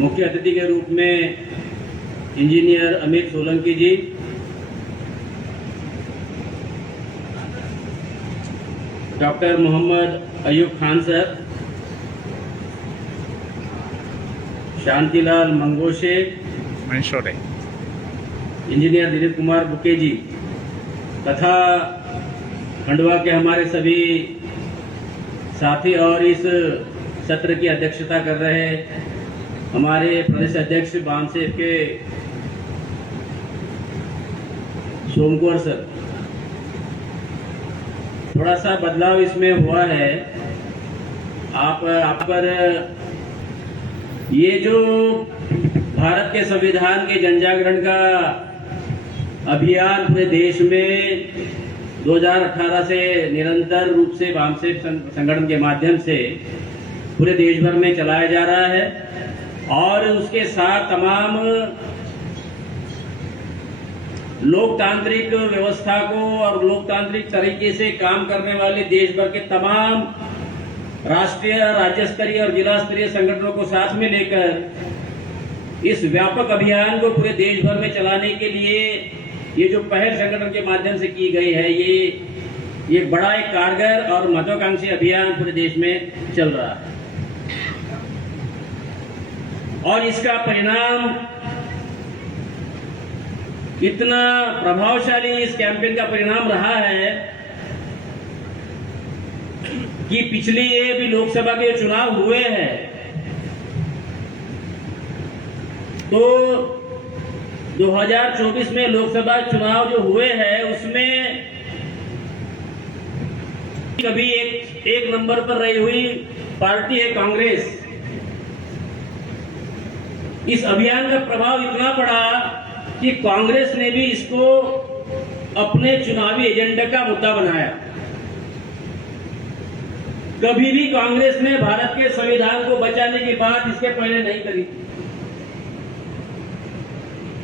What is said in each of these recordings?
मुख्य अतिथि के रूप में engineer Amit Solanki ji, doctor Mohammad Ayub Khan sir, Shantilal Mangoshe, engineer Dilip Kumar Buke ji तथा खंडवा के हमारे सभी साथी और इस सत्र की अध्यक्षता कर रहे हमारे प्रदेश अध्यक्ष बामसेफ के सोमकुमार सर। थोड़ा सा बदलाव इसमें हुआ है। आप पर ये जो भारत के संविधान के जनजागरण का अभियान पूरे देश में 2018 से निरंतर रूप से बामसेफ संगठन के माध्यम से पूरे देश भर में चलाया जा रहा है और उसके साथ तमाम लोकतांत्रिक व्यवस्था को और लोकतांत्रिक तरीके से काम करने वाले देश भर के तमाम राष्ट्रीय, राज्य स्तरीय और जिला स्तरीय संगठनों को साथ में लेकर इस व्यापक अभियान को पूरे देश भर में चलाने के लिए ये जो पहल संगठन के माध्यम से की गई है, ये बड़ा एक कारगर और महत्वाकांक्षी अभियान पूरे देश में चल रहा है और इसका परिणाम इतना प्रभावशाली इस कैंपेन का परिणाम रहा है कि पिछले ये भी लोकसभा के चुनाव हुए हैं तो 2024 में लोकसभा चुनाव जो हुए हैं उसमें कभी एक नंबर पर रही हुई पार्टी है कांग्रेस। इस अभियान का प्रभाव इतना पड़ा कि कांग्रेस ने भी इसको अपने चुनावी एजेंडा का मुद्दा बनाया। कभी भी कांग्रेस ने भारत के संविधान को बचाने की बात इसके पहले नहीं करी।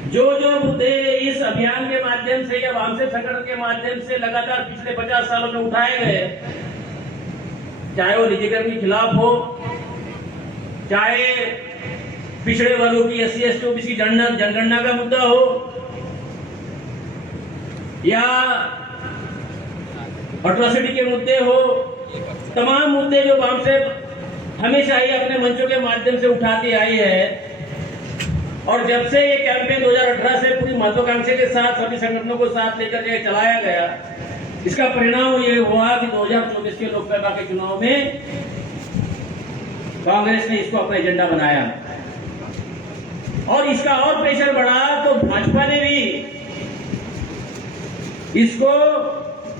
जो मुद्दे इस अभियान के माध्यम से या वामसेफ संगठन के माध्यम से लगातार पिछले 50 सालों में उठाए गए, चाहे वो निजीकरण के खिलाफ हो, चाहे पिछड़े वर्गों की SC ST OBC की जनगणना का मुद्दा हो या अट्रॉसिटी के मुद्दे हो, तमाम मुद्दे जो वामसेफ हमेशा ही अपने मंचों के माध्यम से उठाती आई है और जब से ये कैंपेन 2018 से पूरी महत्वाकांक्षा के साथ सभी संगठनों को साथ लेकर के चलाया गया, इसका परिणाम ये हुआ कि 2024 के लोकसभा के चुनाव में कांग्रेस ने इसको अपना एजेंडा बनाया और इसका और प्रेशर बढ़ा तो भाजपा ने भी इसको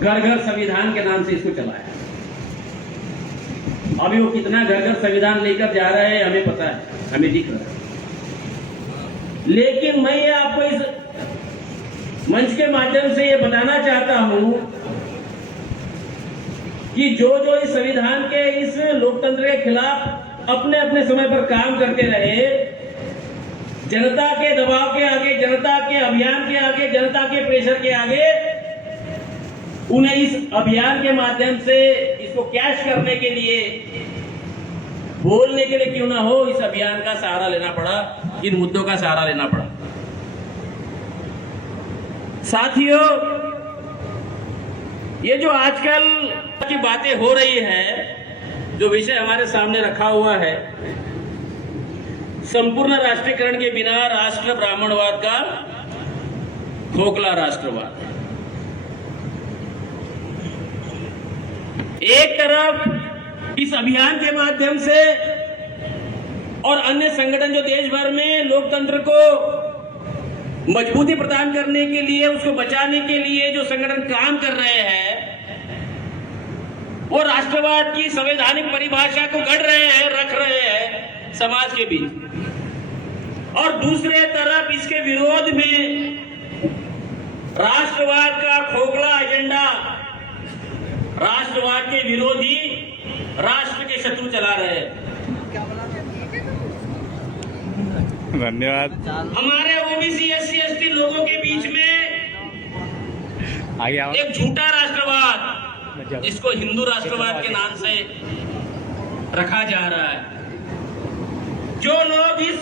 घर घर संविधान के नाम से इसको चलाया। अभी वो कितना घर घर संविधान लेकर जा रहे हैं हमें पता है, हमें दिख रहा है। लेकिन मैं ये आपको इस मंच के माध्यम से ये बताना चाहता हूं कि जो इस संविधान के इस लोकतंत्र के खिलाफ अपने अपने समय पर काम करते रहे, जनता के दबाव के आगे, जनता के अभियान के आगे, जनता के प्रेशर के आगे, उन्हें इस अभियान के माध्यम से इसको कैश करने के लिए, बोलने के लिए क्यों ना हो, इस अभियान का सहारा लेना पड़ा, इन मुद्दों का सहारा लेना पड़ा। साथियों, ये जो आजकल की बातें हो रही है, जो विषय हमारे सामने रखा हुआ है, संपूर्ण राष्ट्रीयकरण के बिना राष्ट्र ब्राह्मणवाद का खोखला राष्ट्रवाद। एक तरफ इस अभियान के माध्यम से और अन्य संगठन जो देश भर में लोकतंत्र को मजबूती प्रदान करने के लिए, उसको बचाने के लिए जो संगठन काम कर रहे हैं, वो राष्ट्रवाद की संवैधानिक परिभाषा को गढ़ रहे हैं, रख रहे हैं समाज के बीच। और दूसरे तरफ इसके विरोध में राष्ट्रवाद का खोखला एजेंडा, राष्ट्रवाद के विरोधी, राष्ट्र के शत्रु चला रहे हैं। धन्यवाद। हमारे OBC SC ST लोगों के बीच में एक झूठा राष्ट्रवाद, इसको हिंदू राष्ट्रवाद के नाम से रखा जा रहा है। जो लोग इस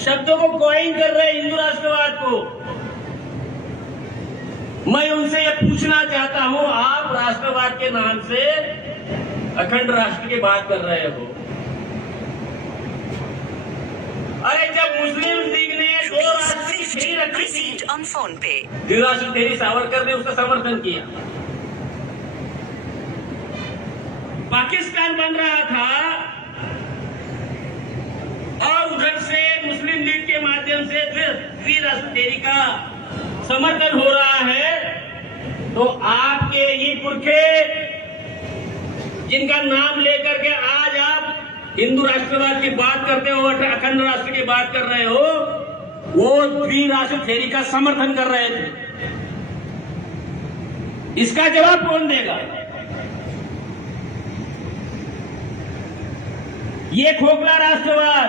शब्दों को कॉइन कर रहे हैं हिंदू राष्ट्रवाद को। मैं उनसे ये पूछना चाहता हूं, आप राष्ट्रवाद के नाम से अखंड राष्ट्र की बात कर रहे हो। अरे जब मुस्लिम लीग ने दो राष्ट्र की थ्योरी रखी थी, on phone pay. द्विराष्ट्र थ्योरी सावरकर ने उसका समर्थन किया। पाकिस्तान बन रहा था और उधर से मुस्लिम लीग के माध्यम से द्विराष्ट्र थ्योरी का समर्थन हो रहा है। तो आपके ये पुरखे जिनका नाम लेकर के आज आप हिंदू राष्ट्रवाद की बात करते हो, अखंड राष्ट्र की बात कर रहे हो, वो द्विराष्ट्र थ्योरी का समर्थन कर रहे थे। इसका जवाब कौन देगा? ये खोखला राष्ट्रवाद,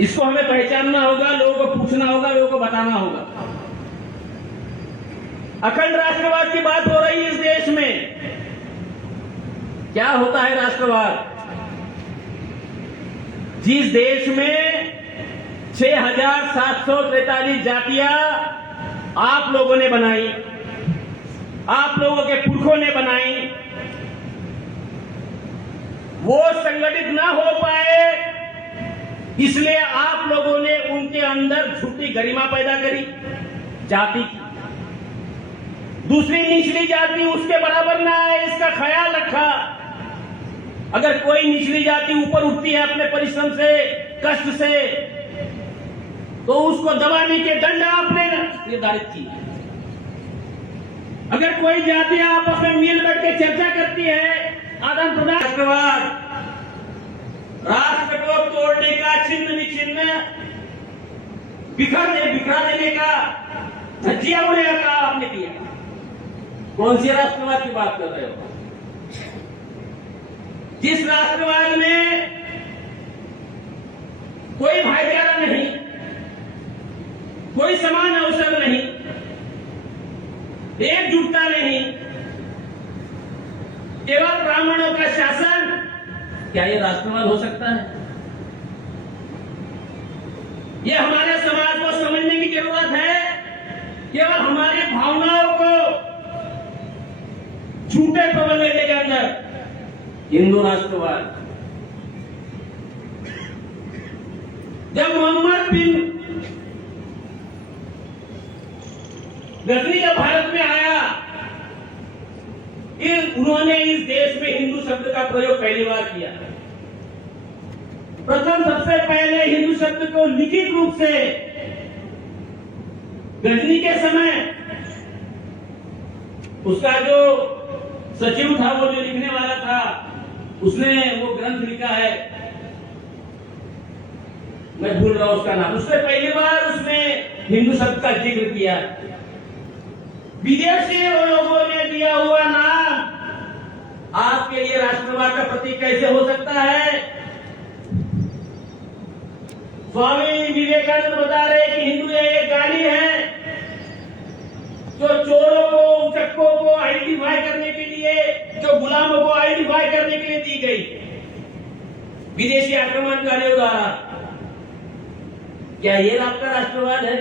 इसको हमें पहचानना होगा, लोगों को पूछना होगा, लोगों को बताना होगा। अखंड राष्ट्रवाद की बात हो रही है इस देश में। क्या होता है राष्ट्रवाद? जिस देश में 6,743 जातियां आप लोगों ने बनाई, आप लोगों के पुरखों ने बनाई, वो संगठित ना हो पाए, इसलिए आप लोगों ने उनके अंदर झूठी गरिमा पैदा करी जाति की। दूसरी निचली जाति उसके बराबर ना आए, इसका ख्याल रखा। अगर कोई निचली जाति ऊपर उठती है अपने परिश्रम से, कष्ट से, तो उसको दबाने के दंड आपने निर्धारित किए। अगर कोई जाति आपस में मिल बैठ के चर्चा करती है, आदान प्रदान, राष्ट्रवाद राष्ट्र को तोड़ने का, छिन्न विच्छिन्न बिखरा देने का, धज्जियां उड़ाने का आपने किया। कौन सी राष्ट्रवाद की बात कर रहे हो? जिस राष्ट्रवाद में कोई भाईचारा नहीं, कोई समान अवसर नहीं, एकजुटता नहीं, केवल ब्राह्मणों का शासन, क्या ये राष्ट्रवाद हो सकता है? ये हमारे समाज को समझने की जरूरत है। केवल हमारी भावनाओं को झूठे प्रबंधन के अंदर हिंदू राष्ट्रवाद। जब मोहम्मद बिन गजनी जब भारत में आया, उन्होंने इस देश में हिंदू शब्द का प्रयोग पहली बार किया। प्रथम सबसे पहले हिंदू शब्द को लिखित रूप से गजनी के समय उसका जो सचिव था, वो जो लिखने वाला था, उसने वो ग्रंथ लिखा है, मैं भूल रहा हूं उसका नाम। उसने पहली बार उसने हिंदू शब्द का जिक्र किया। विदेशी लोगों ने दिया हुआ नाम आपके लिए राष्ट्रवाद का प्रतीक कैसे हो सकता है? स्वामी विवेकानंद बता रहे कि हिंदू एक गाड़ी है जो चोरों को, उचक्कों को आइडेंटिफाई करने के लिए, जो गुलामों को आइडेंटिफाई करने के लिए दी गई विदेशी आक्रमणकारियों द्वारा। क्या ये आपका राष्ट्रवाद है?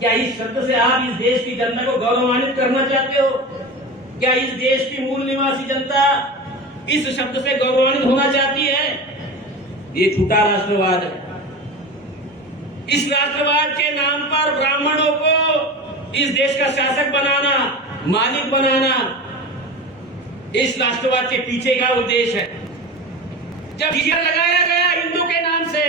क्या इस शब्द से आप इस देश की जनता को गौरवान्वित करना चाहते हो? क्या इस देश की मूल निवासी जनता इस शब्द से गौरवान्वित होना चाहती है? ये झूठा राष्ट्रवाद है। इस राष्ट्रवाद के नाम पर ब्राह्मणों को इस देश का शासक बनाना, मालिक बनाना, इस राष्ट्रवाद के पीछे का उद्देश्य है। जब जिजिया लगाया गया हिंदू के नाम से,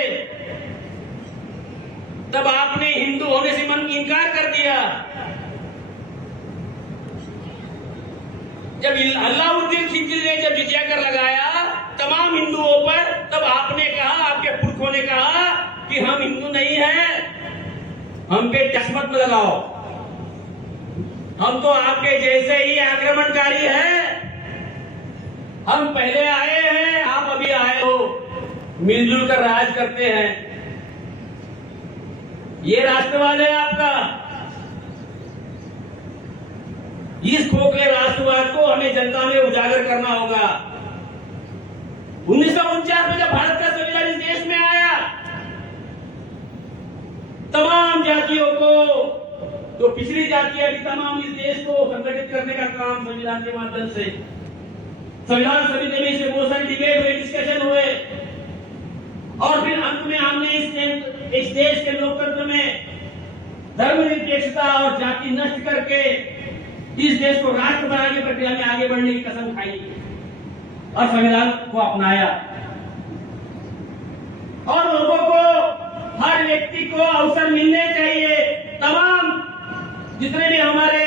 तब आपने हिंदू होने से मन इनकार कर दिया। जब अलाउद्दीन खिलजी ने जब जिजिया कर लगाया तमाम हिंदुओं पर, तब आपने कहा, आपके पुरखों ने कहा कि हम हिंदू नहीं हैं, हम पे टैक्स मत लगाओ, हम तो आपके जैसे ही आक्रमणकारी हैं, हम पहले आए हैं, आप अभी आए हो, मिलजुल कर राज करते हैं। ये राष्ट्रवाद है आपका। इस खोखले राष्ट्रवाद को हमें जनता में उजागर करना होगा। 1949 में जब भारत तमाम जातियों को, तो पिछड़ी जातियां भी तमाम इस देश को संगठित करने का काम संविधान के माध्यम से, संविधान समिति में इसे बहुत सारी डिबेट हुए, डिस्कशन हुए, और फिर अंत में हमने इस देश के लोकतंत्र में धर्मनिरपेक्षता और जाति नष्ट करके इस देश को राष्ट्र बनाने की प्रक्रिया में आगे बढ़ने की कसम खाई और संविधान को अपनाया। और लोगों को, हर व्यक्ति को अवसर मिलने चाहिए। तमाम जितने भी हमारे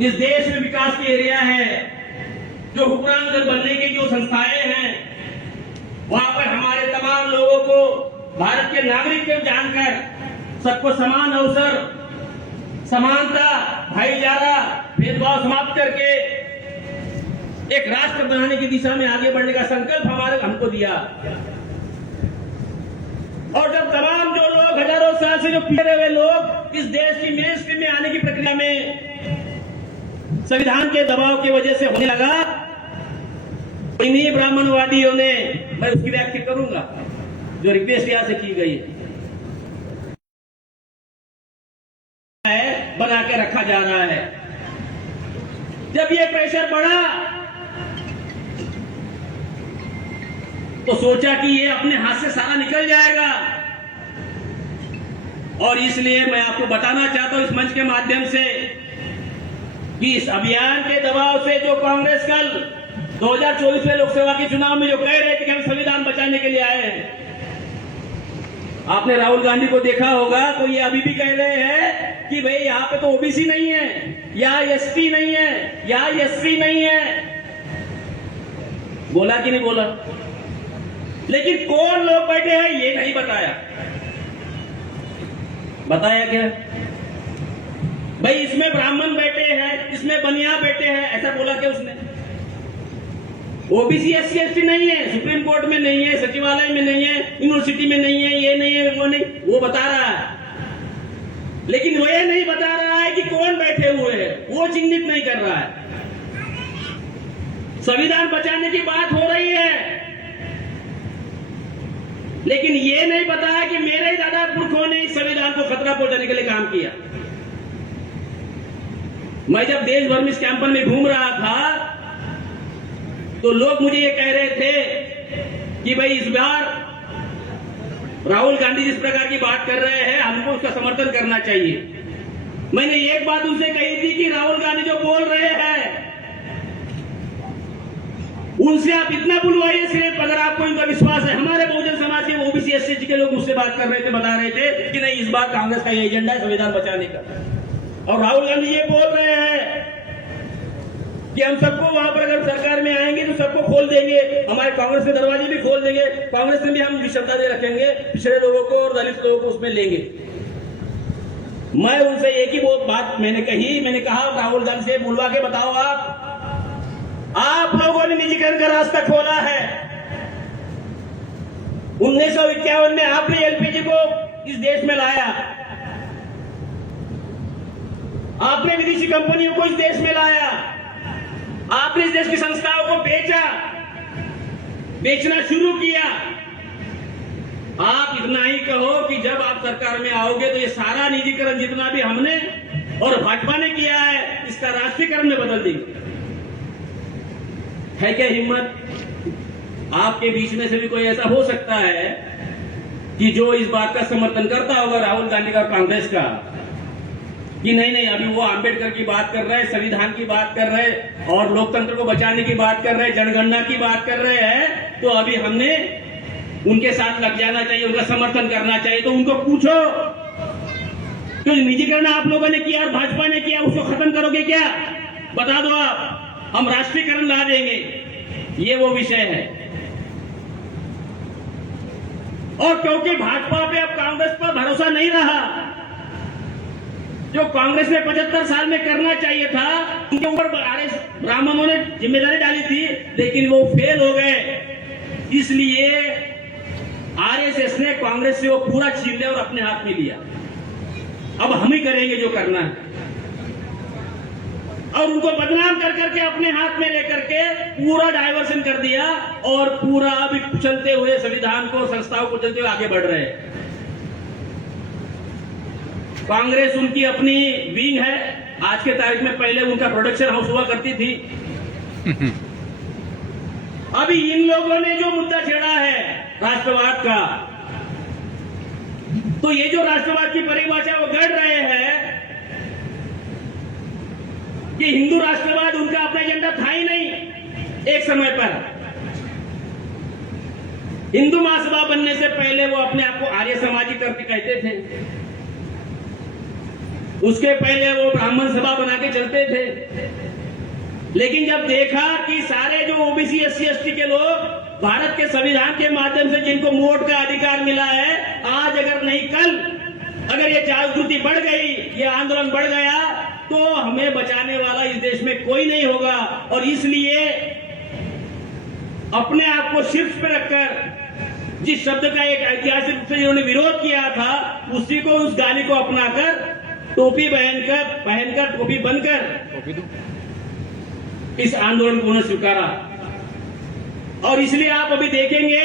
इस देश में विकास के एरिया है, जो हुक्मरान बनने की जो संस्थाएं हैं, वहां पर हमारे तमाम लोगों को भारत के नागरिक के जानकर सबको समान अवसर, समानता, भाईचारा, भेदभाव समाप्त करके एक राष्ट्र बनाने की दिशा में आगे बढ़ने का संकल्प हमको दिया। और जब तमाम जो लोग हजारों साल से जो पीड़े हुए लोग इस देश की मेन स्ट्रीम में आने की प्रक्रिया में संविधान के दबाव की वजह से होने लगा, इन्हीं ब्राह्मणवादियों ने, मैं उसकी व्याख्या करूंगा जो रिक्वेस्ट यहां से की गई है, बना के रखा जा रहा है। जब ये प्रेशर बढ़ा तो सोचा कि ये अपने हाथ से सारा निकल जाएगा, और इसलिए मैं आपको बताना चाहता हूं इस मंच के माध्यम से कि इस अभियान के दबाव से जो कांग्रेस कल 2024 में लोकसभा के चुनाव में जो कह रहे थे कि हम संविधान बचाने के लिए आए हैं, आपने राहुल गांधी को देखा होगा तो ये अभी भी कह रहे हैं कि भाई यहाँ पे तो ओबीसी नहीं है, यहाँ एसटी नहीं है, यहाँ एससी नहीं है। बोला कि नहीं बोला? लेकिन कौन लोग बैठे हैं ये नहीं बताया। बताया क्या? भाई इसमें ब्राह्मण बैठे हैं, इसमें बनिया बैठे हैं, ऐसा बोला क्या उसने? ओबीसी एससी एसटी नहीं है, सुप्रीम कोर्ट में नहीं है, सचिवालय में नहीं है, यूनिवर्सिटी में नहीं है, ये नहीं है, वो नहीं, वो बता रहा है। लेकिन वो ये नहीं बता रहा है कि कौन बैठे हुए हैं, वो चिन्हित नहीं कर रहा है। संविधान बचाने की बात हो रही है, लेकिन ये नहीं बताया कि मेरे दादा पुरखों ने इस संविधान को खतरा पहुंचाने के लिए काम किया। मैं जब देश भर में इस कैंपन में घूम रहा था तो लोग मुझे ये कह रहे थे कि भाई इस बार राहुल गांधी जिस प्रकार की बात कर रहे हैं हमको उसका समर्थन करना चाहिए। मैंने एक बात उनसे कही थी कि राहुल गांधी जो बोल रहे हैं उनसे आप इतना बुलवाइए सिर्फ अगर आपको इनका विश्वास है। हमारे बहुजन समाज के ओबीसी एससी के लोग मुझसे बात कर रहे थे, बता रहे थे कि नहीं इस बार कांग्रेस का ये एजेंडा है संविधान बचाने का, और राहुल गांधी ये बोल रहे हैं कि हम सबको वहां पर अगर सरकार में आएंगे तो सबको खोल देंगे, हमारे कांग्रेस के दरवाजे भी खोल देंगे, कांग्रेस में भी हम विषमता दे रखेंगे, पिछड़े लोगों को और दलित लोगों को उसमें लेंगे। मैं उनसे एक ही बात मैंने कही, मैंने कहा राहुल गांधी से बुलवा के बताओ, आप लोगों ने निजीकरण का रास्ता खोला है। 1951 में आपने एलपीजी को इस देश में लाया, आपने विदेशी कंपनियों को इस देश में लाया, आपने इस देश की संस्थाओं को बेचना शुरू किया। आप इतना ही कहो कि जब आप सरकार में आओगे तो ये सारा निजीकरण जितना भी हमने और भाजपा ने किया है इसका राष्ट्रीयकरण में बदल देंगे। है क्या हिम्मत? आपके बीच में से भी कोई ऐसा हो सकता है कि जो इस बात का समर्थन करता होगा राहुल गांधी का और कांग्रेस का कि नहीं अभी वो अंबेडकर की बात कर रहे हैं, संविधान की बात कर रहे हैं और लोकतंत्र को बचाने की बात कर रहे हैं, जनगणना की बात कर रहे हैं, तो अभी हमने उनके साथ लग जाना चाहिए, उनका समर्थन करना चाहिए। तो उनको पूछो तो निजीकरण आप लोगों ने किया और भाजपा ने किया, उसको खत्म करोगे क्या? बता दो आप, हम राष्ट्रीयकरण ला देंगे। ये वो विषय है। और क्योंकि भाजपा पे अब कांग्रेस पर भरोसा नहीं रहा, जो कांग्रेस ने 75 साल में करना चाहिए था उनके ऊपर ब्राह्मणों ने जिम्मेदारी डाली थी, लेकिन वो फेल हो गए। इसलिए आरएसएस ने कांग्रेस से वो पूरा छीन लिया और अपने हाथ में लिया। अब हम ही करेंगे जो करना है, और उनको बदनाम कर करके अपने हाथ में लेकर के पूरा डायवर्सन कर दिया और पूरा अभी चलते हुए संविधान को, संस्थाओं को चलते हुए आगे बढ़ रहे हैं। कांग्रेस उनकी अपनी विंग है। आज के तारीख में पहले उनका प्रोडक्शन हाउस हुआ करती थी। अभी इन लोगों ने जो मुद्दा छेड़ा है राष्ट्रवाद का, तो ये जो राष्ट्रवाद की परिभाषा वो गढ़ रहे हैं कि हिंदू राष्ट्रवाद उनका अपना एजेंडा था ही नहीं। एक समय पर हिंदू महासभा बनने से पहले वो अपने आप को आर्य समाजी करके कहते थे। उसके पहले वो ब्राह्मण सभा बना के चलते थे। लेकिन जब देखा कि सारे जो ओबीसी एससी एसटी के लोग भारत के संविधान के माध्यम से जिनको वोट का अधिकार मिला है, आज अगर नहीं कल अगर ये जागृति बढ़ गई, ये आंदोलन बढ़ गया, तो हमें बचाने वाला इस देश में कोई नहीं होगा। और इसलिए अपने आप को शीर्ष पर रखकर जिस शब्द का एक ऐतिहासिक रूप से जिन्होंने विरोध किया था, उसी को, उस गाली को अपनाकर टोपी पहनकर टोपी बनकर इस आंदोलन को उन्होंने स्वीकारा। और इसलिए आप अभी देखेंगे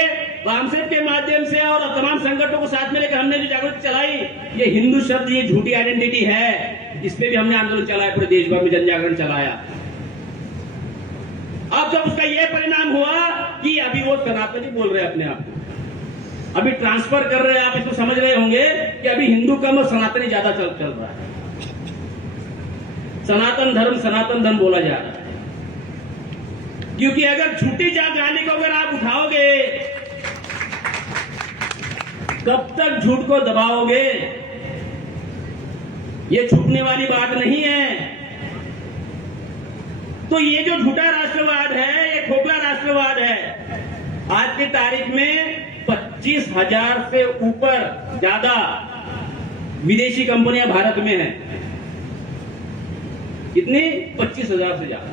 वामसेप के माध्यम से और तमाम संगठनों को साथ में लेकर हमने जो जागृति चलाई, ये हिंदू शब्द, ये झूठी आइडेंटिटी है, इस पे भी हमने आंदोलन चलाया, पूरे देश भर में जन जागरण चलाया। अब जब उसका ये परिणाम हुआ कि अभी वो सनातनी बोल रहे हैं अपने आप को, अभी ट्रांसफर कर रहे हैं, आप इसको समझ रहे होंगे कि अभी हिंदू कम और सनातनी ज्यादा चल रहा है। सनातन धर्म बोला जा रहा है, क्योंकि अगर झूठी गाली को अगर आप उठाओगे, कब तक झूठ को दबाओगे? ये छूटने वाली बात नहीं है। तो ये जो झूठा राष्ट्रवाद है, ये खोखला राष्ट्रवाद है। आज की तारीख में 25,000 से ऊपर ज्यादा विदेशी कंपनियां भारत में हैं। कितनी? 25,000 से ज्यादा।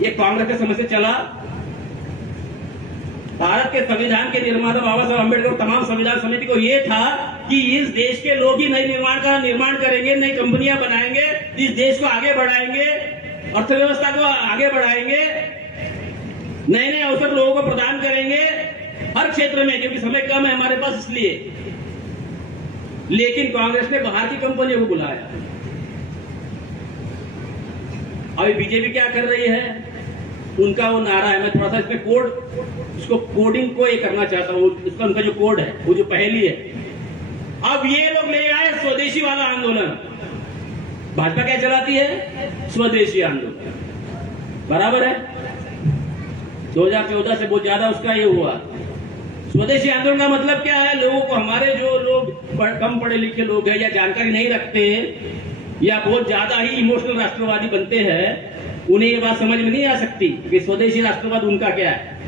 ये कांग्रेस के समय से चला। भारत के संविधान के निर्माता बाबा साहब अम्बेडकर, तमाम संविधान समिति को यह था कि इस देश के लोग ही नई निर्माण करेंगे, नई कंपनियां बनाएंगे, इस देश को आगे बढ़ाएंगे, अर्थव्यवस्था को आगे बढ़ाएंगे, नए नए अवसर लोगों को प्रदान करेंगे हर क्षेत्र में, क्योंकि समय कम है हमारे पास इसलिए। लेकिन कांग्रेस ने बाहर की कंपनियों को बुलाया। अभी बीजेपी क्या कर रही है? उनका वो नारा है, मैं थोड़ा सा इसमें इसको कोडिंग को ये करना चाहता हूँ। इसका उनका जो कोड है, वो जो पहली है, अब ये लोग ले आए स्वदेशी वाला आंदोलन। भाजपा क्या चलाती है? स्वदेशी आंदोलन। बराबर है। 2014 से बहुत ज्यादा उसका ये हुआ। स्वदेशी आंदोलन का मतलब क्या है? लोगों को, हमारे जो लोग कम पढ़े लिखे लोग हैं या जानकारी नहीं रखते या बहुत ज्यादा ही इमोशनल राष्ट्रवादी बनते हैं, उन्हें ये बात समझ में नहीं आ सकती कि स्वदेशी राष्ट्रवाद उनका क्या है।